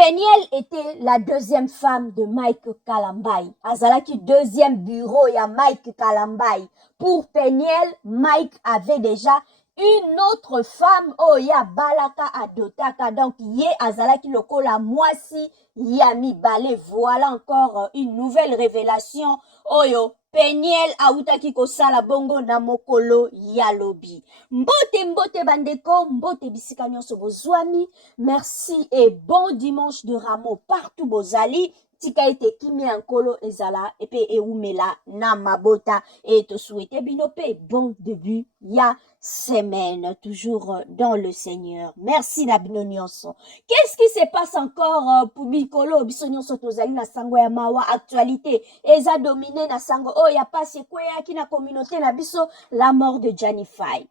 Peniel était la deuxième femme de Mike Kalambay. Azalaki deuxième bureau ya Mike Kalambay. Pour Peniel, Mike avait déjà une autre femme oya balaka adotaka. Donc ye azalaki lokola mwasi yami bale. Voilà encore une nouvelle révélation oyo Peniel autaki kosala bongo na mokolo ya lobi. Mbote bandeko, mbote bisika nyonso bozwami. Merci et bon dimanche de Rameau partout bozali. Tika ete kimi ankolo ezala epe eumela na mabota et te souhaiter binope bon début ya semaine toujours dans le Seigneur. Merci na bino nyonso. Qu'est-ce qui se passe encore pour Bikolo biso nyonso tozali na sango ya mawa actualité eza dominé na sango oh ya passe kwea ki na communauté na biso la mort de Janify.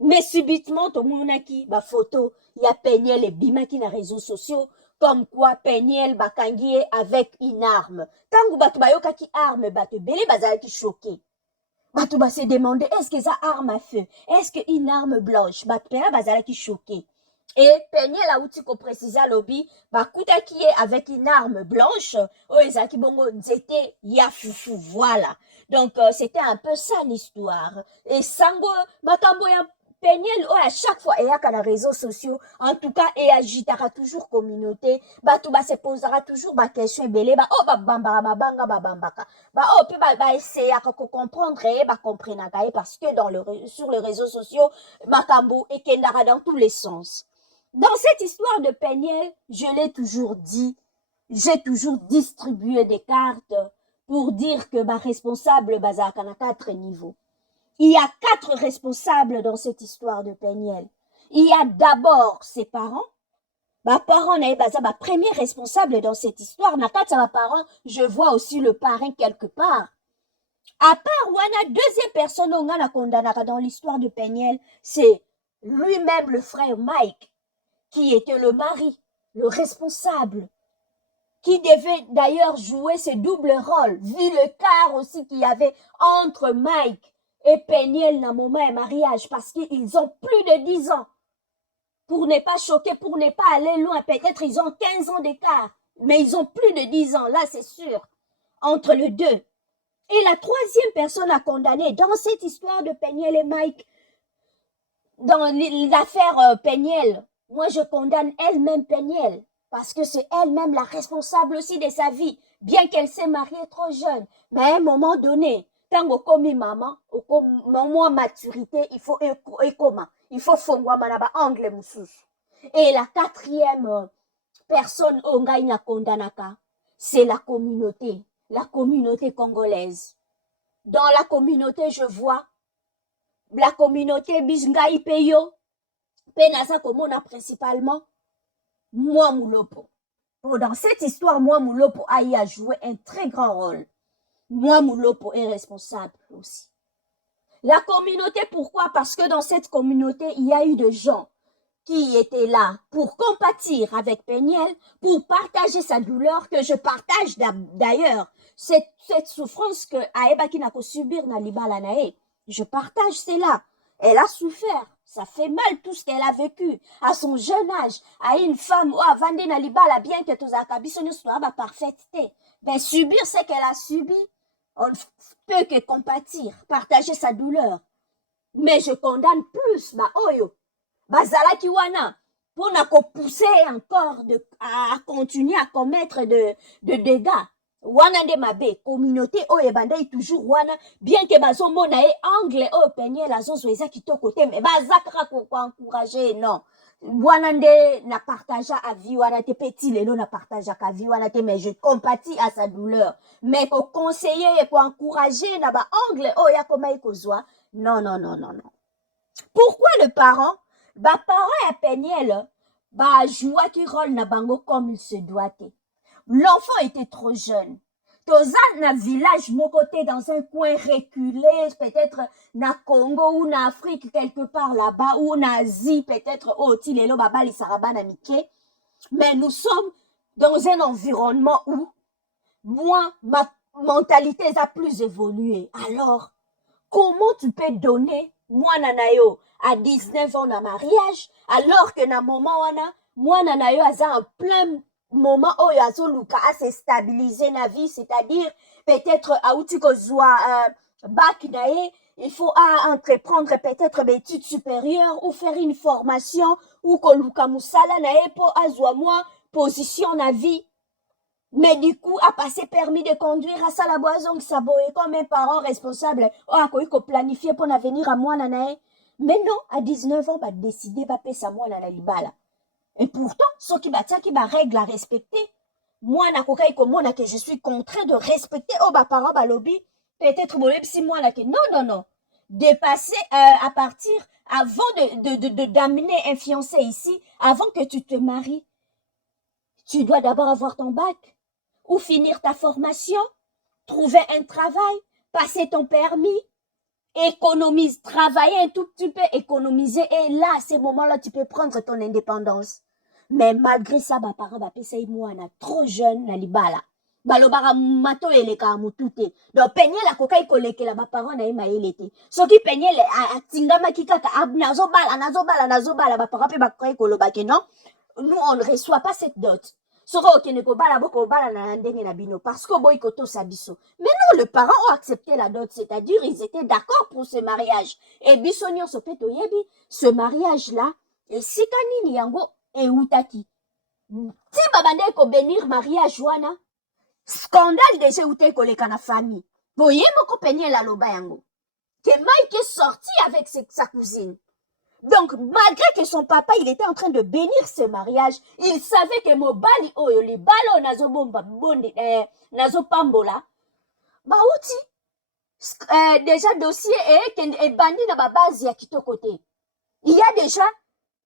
Mais subitement tomonaki ba photo ya Peniel et bimaki na réseaux sociaux comme quoi Peniel bakangie avec une arme. Tangu batu bayokaki arme batu belé bazalaki choqué. Batu ba se demander est-ce que ça arme à feu? Est-ce que une arme blanche? Batu pena bazalaki choqué. Et Peniel a outi ko préciser lobby bakutaki avec une arme blanche o ezaki bongo nzete ya fufu voilà. Donc c'était un peu ça l'histoire. Et sango makambo ya Peniel, oh, à chaque fois, il y a les réseaux sociaux, en tout cas, et agitera toujours communauté, bah, tout, bah, se posera toujours, bah, question, belé, bah, oh, bah, bambara, bah, banga, bah, bambaka, bah, oh, puis, bah, essayer à comprendre, bah, comprendre, parce que sur les réseaux sociaux, makambo, et kendara dans tous les sens. Dans cette histoire de Peniel, je l'ai toujours dit, j'ai toujours distribué des cartes pour dire que, bah, responsable, bah, à 4 niveaux. Il y a 4 responsables dans cette histoire de Peniel. Il y a d'abord ses parents. Bah, parents, bah, premier responsable dans cette histoire. Nakata, parents, je vois aussi le parrain quelque part. À part, Wana, deuxième personne, on a condamné dans l'histoire de Peniel, c'est lui-même le frère Mike, qui était le mari, le responsable, qui devait d'ailleurs jouer ce double rôle, vu le quart aussi qu'il y avait entre Mike et Peniel dans le moment de mariage parce qu'ils ont plus de 10 ans. Pour ne pas choquer, pour ne pas aller loin, peut-être ils ont 15 ans d'écart, mais ils ont plus de 10 ans, là c'est sûr, entre les deux. Et la troisième personne à condamner dans cette histoire de Peniel et Mike, dans l'affaire Peniel, moi je condamne elle-même Peniel, parce que c'est elle-même la responsable aussi de sa vie, bien qu'elle s'est mariée trop jeune, mais à un moment donné, tant comme maman, au moment maturité, il faut il faut fongwama na ba angle mususu. Et la quatrième personne ongaina kondanaka, c'est la communauté congolaise. Dans la communauté, je vois la communauté bisngai peyo, penasa komona principalement moi Moulopo. Dans cette histoire, moi Moulopo a joué un très grand rôle. Moi, Moulopo est responsable aussi. La communauté, pourquoi? Parce que dans cette communauté, il y a eu des gens qui étaient là pour compatir avec Peniel, pour partager sa douleur, que je partage d'ailleurs. Cette souffrance que Aeba Kinako subir na libala nae, je partage cela. Elle a souffert. Ça fait mal tout ce qu'elle a vécu. À son jeune âge, à une femme, ou à vendre na libala, bien que tous akabisonyo soit ba parfaiteté. Mais subir ce qu'elle a subi, on ne peut que compatir, partager sa douleur. Mais je condamne plus, bah, oyo, bazalaki wana, pour na ko pousser encore à continuer à commettre de dégâts. Wana de mabe, communauté oyo bandai toujours wana, bien que bazo mona e angle oyo Peniel azozo eza kitoko te, mais bazakra ko encourager, non. Wana nde na partager à vie wana te petit lelo na partager à vie wana te, mais je compatis à sa douleur. Mais ko conseiller et ko encourager na ba angle oyo ya koma ikozwa, non. Pourquoi le parent? Ba parent à Peniel, ba joua qui rôle na bango comme il se doit. L'enfant était trop jeune. Toza na village mon côté dans un coin reculé, peut-être na Congo ou na Afrique quelque part là-bas, ou na Asie, peut-être au Tilelo Babali Sarabana Mike. Mais nous sommes dans un environnement où moi, ma mentalité a plus évolué. Alors, comment tu peux donner moi nanayo à 19 ans na mariage alors que na moment wana moi nanayo aza en plein moment oyo azoluka à se stabiliser na vie, c'est-à-dire peut-être auti kozwa bac nae, il faut entreprendre peut-être des études supérieures ou faire une formation ou koluka musala nae po azwa moi position na vie. Mais du coup, à passer permis de conduire à ça la boison, ça boye comme un parent responsable, oh, à quoi il planifier pour l'avenir à moi, nanae. Mais non, à 19 ans, bah, décider, bah, payer ça, moi, nana, libala. Et pourtant, ceux qui battent, qui bat règle à respecter. Moi, na kokai comme moi, que je suis contraint de respecter, oh, bah, parents, bah, lobby. Peut-être, mon si moi, là, que non, non, non. Dépasser, à partir, avant d'amener un fiancé ici, avant que tu te maries, tu dois d'abord avoir ton bac. Ou finir ta formation, trouver un travail, passer ton permis, économise, travailler un tout petit peu, économiser, et là, à ces moments-là, tu peux prendre ton indépendance. Mais malgré ça, bah, parents, bah, pesa moi, na trop jeune, na libala. Balobara mato eleka mutute. Donc, peigner la coca ikoleke la, bah, parents, na ima elete. Ce qui peigner le, a tingama kikaka, nazo bala, bah, parents, pe, bah, koka ikolobake, non? Nous, on ne reçoit pas cette dot. Soko okene kobala boko bala na ndenge na bino parce que boy koto sabiso. Mais non, les parents ont accepté la dot, c'est-à-dire ils étaient d'accord pour ce mariage. Et biso nyonso pe toyebi, ce mariage là, et sikanini yango e utaki. Ti babande ko bénir mariage wana, scandale déjà uté koleka na famille. Boye moko penye la loba yango. Que Mike est sorti avec sa cousine. Donc, malgré que son papa, il était en train de bénir ce mariage, il savait que Mobali oyo li balo nazo bomba bonde nazo pambola. Ba outi déjà dossier et bandi na ba base ya kitoko-te. Il y a déjà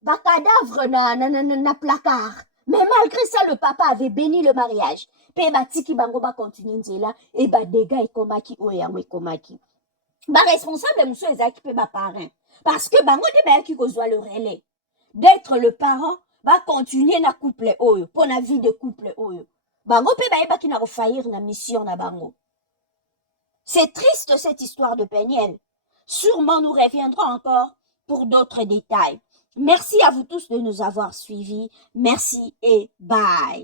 ba cadavre na placard. Mais malgré ça, le papa avait béni le mariage. Pe ba tiki bango ba continuer nzela et ba dégâts ekomaki oyango ekomaki. Ba responsable monsieur ezaki pe ba parrain. Parce que bango de ba ki kozwa le relais d'être le parent va continuer na couple oyo pour la vie de couple oyo. Bango pe ba ki na refaillir na mission na bango. C'est triste cette histoire de Peniel. Sûrement nous reviendrons encore pour d'autres détails. Merci à vous tous de nous avoir suivis. Merci et bye.